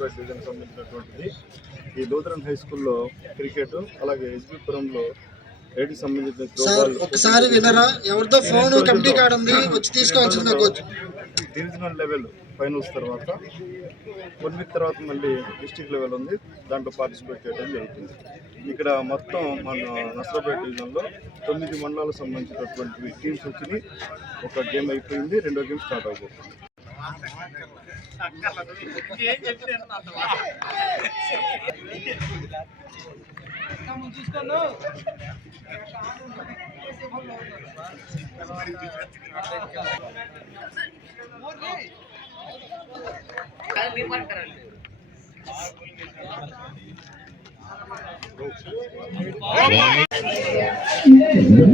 నర్సరావుపేట డివిజన్ సంబంధించినటువంటిది. ఈ Lutheran high స్కూల్లో క్రికెట్, అలాగే ఎస్బీపురంలో రేటికి సంబంధించిన ఒకసారి వినరా, ఎవరితో ఫోన్ కమిటీ కార్డు ఉంది, వచ్చి తీసుకోవాల్సింది కోచ్. డివిజనల్ లెవెల్ ఫైనల్స్ తర్వాత 1 వీక్ తర్వాత మళ్ళీ డిస్ట్రిక్ట్ లెవెల్ ఉంది, దాంట్లో పార్టిసిపేట్ చేయడం జరుగుతుంది. ఇక్కడ మొత్తం మన నర్సరావుపేట డివిజన్లో 9 మండలాలకు సంబంధించినటువంటి టీమ్స్ వచ్చినాయి. ఒక గేమ్ అయిపోయింది, రెండో గేమ్ స్టార్ట్ అయిపోతుంది.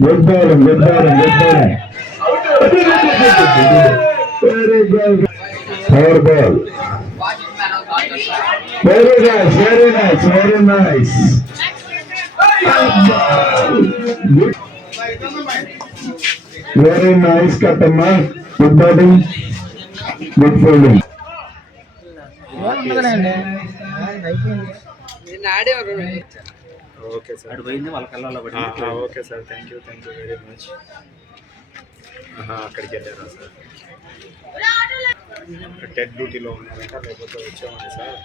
Good ball. Very good. Power ball. Very nice. Very nice, Katama. Good batting. Good fielding. Okay sir, okay sir, thank you very much. అక్కడికి వెళ్ళారా సార్? టెట్ డ్యూటీలో ఉన్నారంట, లేకపోతే వచ్చామండి సార్.